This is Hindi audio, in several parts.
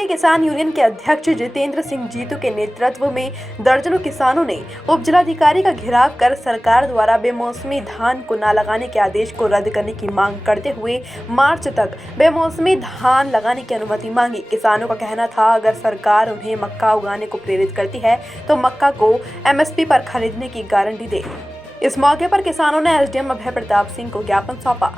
भारतीय किसान यूनियन के अध्यक्ष जितेंद्र सिंह जीतू के नेतृत्व में दर्जनों किसानों ने उप जिलाधिकारी का घेराव कर सरकार द्वारा बेमौसमी धान को न लगाने के आदेश को रद्द करने की मांग करते हुए मार्च तक बेमौसमी धान लगाने की अनुमति मांगी। किसानों का कहना था, अगर सरकार उन्हें मक्का उगाने को प्रेरित करती है तो मक्का को MSP पर खरीदने की गारंटी दे। इस मौके पर किसानों ने SDM अभय प्रताप सिंह को ज्ञापन सौंपा।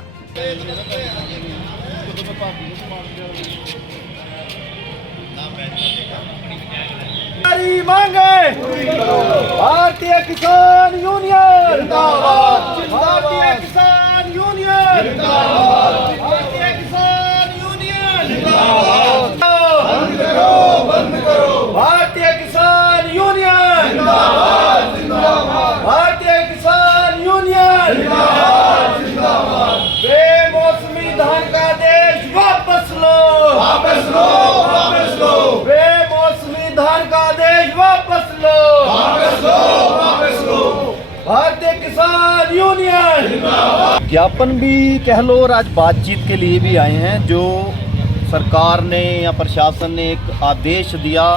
मांगे भारतीय किसान यूनियन जिंदाबाद, भारतीय किसान यूनियन जिंदाबाद, भारतीय किसान यूनियन जिंदाबाद। बंद करो, बंद करो, भारतीय किसान यूनियन जिंदाबाद, जिंदाबाद, भारतीय किसान यूनियन जिंदाबाद, जिंदाबाद। बेमौसमी धान का आदेश वापस लो, वापस लो, वापस लो। बेमौसमी धान का आदेश वापस लो, वापस लो, वापस लो। भारतीय किसान यूनियन जिंदाबाद। ज्ञापन भी कह लो और आज बातचीत के लिए भी आए हैं। जो सरकार ने या प्रशासन ने एक आदेश दिया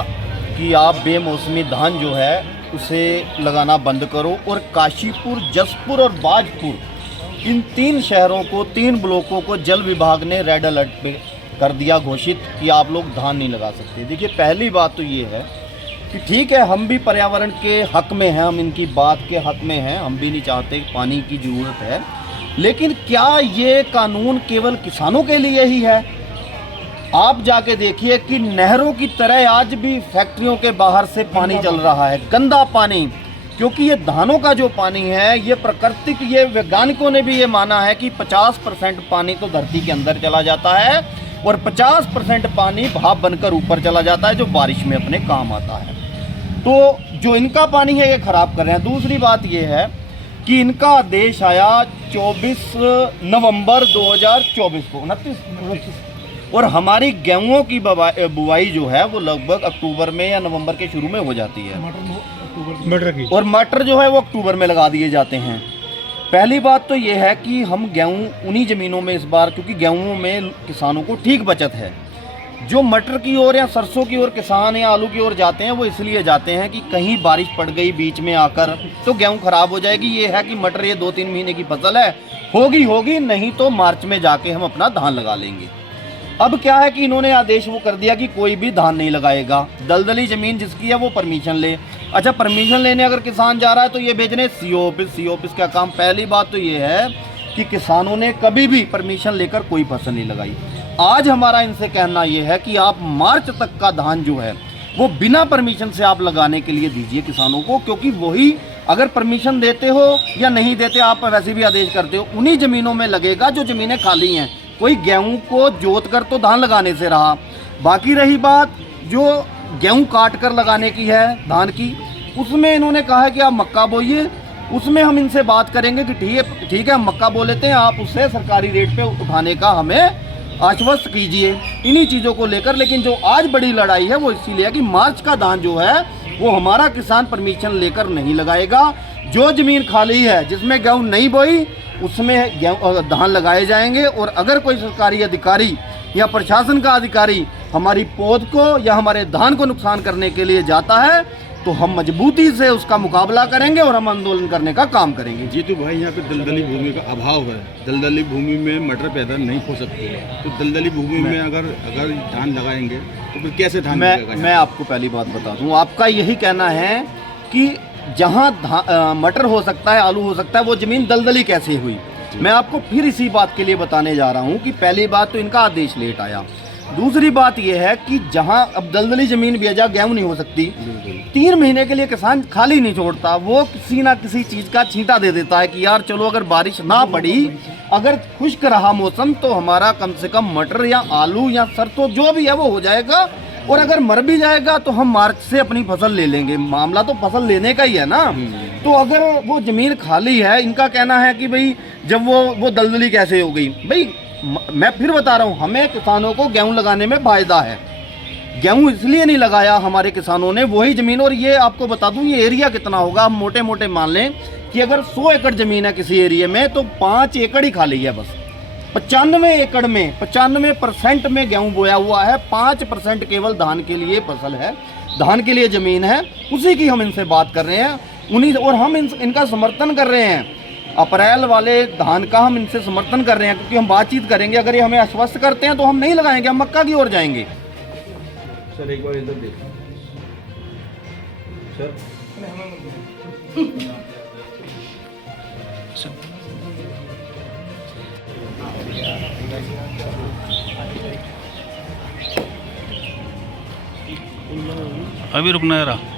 कि आप बेमौसमी धान जो है उसे लगाना बंद करो, और काशीपुर, जसपुर और बाजपुर इन 3 शहरों को, 3 ब्लॉकों को जल विभाग ने रेड अलर्ट पे कर दिया घोषित कि आप लोग धान नहीं लगा सकते। देखिए, पहली बात तो ये है कि ठीक है, हम भी पर्यावरण के हक में हैं, हम इनकी बात के हक में हैं, हम भी नहीं चाहते पानी की ज़रूरत है, लेकिन क्या ये कानून केवल किसानों के लिए ही है? आप जाके देखिए कि नहरों की तरह आज भी फैक्ट्रियों के बाहर से पानी चल रहा है, गंदा पानी। क्योंकि ये धानों का जो पानी है, ये प्राकृतिक, ये वैज्ञानिकों ने भी ये माना है कि 50% पानी तो धरती के अंदर चला जाता है और 50% पानी भाप बनकर ऊपर चला जाता है, जो बारिश में अपने काम आता है। तो जो इनका पानी है ये खराब कर रहे हैं। दूसरी बात ये है कि इनका आदेश आया 24 नवंबर 2024 को, 29, और हमारी गेहूं की बुआई जो है वो लगभग अक्टूबर में या नवंबर के शुरू में हो जाती है, मटर की, और मटर जो है वो अक्टूबर में लगा दिए जाते हैं। पहली बात तो ये है कि हम गेहूं उन्हीं ज़मीनों में इस बार, क्योंकि गेहूं में किसानों को ठीक बचत है। जो मटर की ओर या सरसों की ओर किसान या आलू की ओर जाते हैं, वो इसलिए जाते हैं कि कहीं बारिश पड़ गई बीच में आकर तो गेहूं खराब हो जाएगी। ये है कि मटर ये 2-3 महीने की फसल है, होगी, नहीं तो मार्च में जाके हम अपना धान लगा लेंगे। अब क्या है कि इन्होंने आदेश वो कर दिया कि कोई भी धान नहीं लगाएगा। दलदली ज़मीन जिसकी है वो परमिशन ले। अच्छा, परमिशन लेने अगर किसान जा रहा है तो ये भेजने CO ऑफिस का काम। पहली बात तो ये है कि किसानों ने कभी भी परमिशन लेकर कोई फसल नहीं लगाई। आज हमारा इनसे कहना ये है कि आप मार्च तक का धान जो है वो बिना परमिशन से आप लगाने के लिए दीजिए किसानों को, क्योंकि वही अगर परमिशन देते हो या नहीं देते, आप वैसे भी आदेश करते हो, उन्हीं ज़मीनों में लगेगा जो ज़मीनें खाली हैं। कोई गेहूं को जोत कर तो धान लगाने से रहा। बाकी रही बात जो गेहूं काट कर लगाने की है धान की, उसमें इन्होंने कहा है कि आप मक्का बोइए। उसमें हम इनसे बात करेंगे कि ठीक है, हम मक्का बो लेते हैं, आप उससे सरकारी रेट पे उठाने का हमें आश्वस्त कीजिए इन्हीं चीज़ों को लेकर। लेकिन जो आज बड़ी लड़ाई है वो इसीलिए है कि मार्च का धान जो है वो हमारा किसान परमिशन लेकर नहीं लगाएगा। जो ज़मीन खाली है जिसमें गेहूँ नहीं बोई उसमें धान लगाए जाएंगे। और अगर कोई सरकारी अधिकारी या प्रशासन का अधिकारी हमारी पौध को या हमारे धान को नुकसान करने के लिए जाता है तो हम मजबूती से उसका मुकाबला करेंगे और हम आंदोलन करने का काम करेंगे। जीतू भाई, यहाँ पे दलदली भूमि का अभाव है, दलदली भूमि में मटर पैदा नहीं हो सकती है, तो दलदली भूमि में अगर धान लगाएंगे तो फिर कैसे धान लगेगा? मैं आपको पहली बात बता दूं, आपका यही कहना है कि जहाँ मटर हो सकता है, आलू हो सकता है, वो ज़मीन दलदली कैसे हुई? मैं आपको फिर इसी बात के लिए बताने जा रहा हूँ कि पहली बात तो इनका आदेश लेट आया। दूसरी बात यह है कि जहां अब दलदली ज़मीन भी है, जहाँ गेहूँ नहीं हो सकती, 3 महीने के लिए किसान खाली नहीं छोड़ता। वो किसी ना किसी चीज़ का छींटा दे देता है कि यार चलो अगर बारिश ना पड़ी, अगर खुश्क रहा मौसम तो हमारा कम से कम मटर या आलू या सरसों जो भी है वो हो जाएगा, और अगर मर भी जाएगा तो हम मार्च से अपनी फसल ले लेंगे। मामला तो फसल लेने का ही है ना। तो अगर वो ज़मीन खाली है, इनका कहना है कि भाई जब वो दलदली कैसे हो गई। भाई मैं फिर बता रहा हूँ, हमें किसानों को गेहूं लगाने में फायदा है। गेहूं इसलिए नहीं लगाया हमारे किसानों ने, वही ज़मीन, और ये आपको बता दूं ये एरिया कितना होगा, हम मोटे मोटे मान लें कि अगर 100 एकड़ ज़मीन है किसी एरिया में तो 5 एकड़ ही खाली है बस। 95 एकड़ में 95% में गेहूं बोया हुआ है, 5% केवल धान के लिए फसल है, धान के लिए ज़मीन है, उसी की हम इनसे बात कर रहे हैं उन्हीं, और हम इनका समर्थन कर रहे हैं। अप्रैल वाले धान का हम इनसे समर्थन कर रहे हैं, क्योंकि हम बातचीत करेंगे। अगर ये हमें आश्वस्त करते हैं तो हम नहीं लगाएंगे, हम मक्का की ओर जाएंगे। सर एक बार इधर देखिए सर। अभी रुकना है रहा।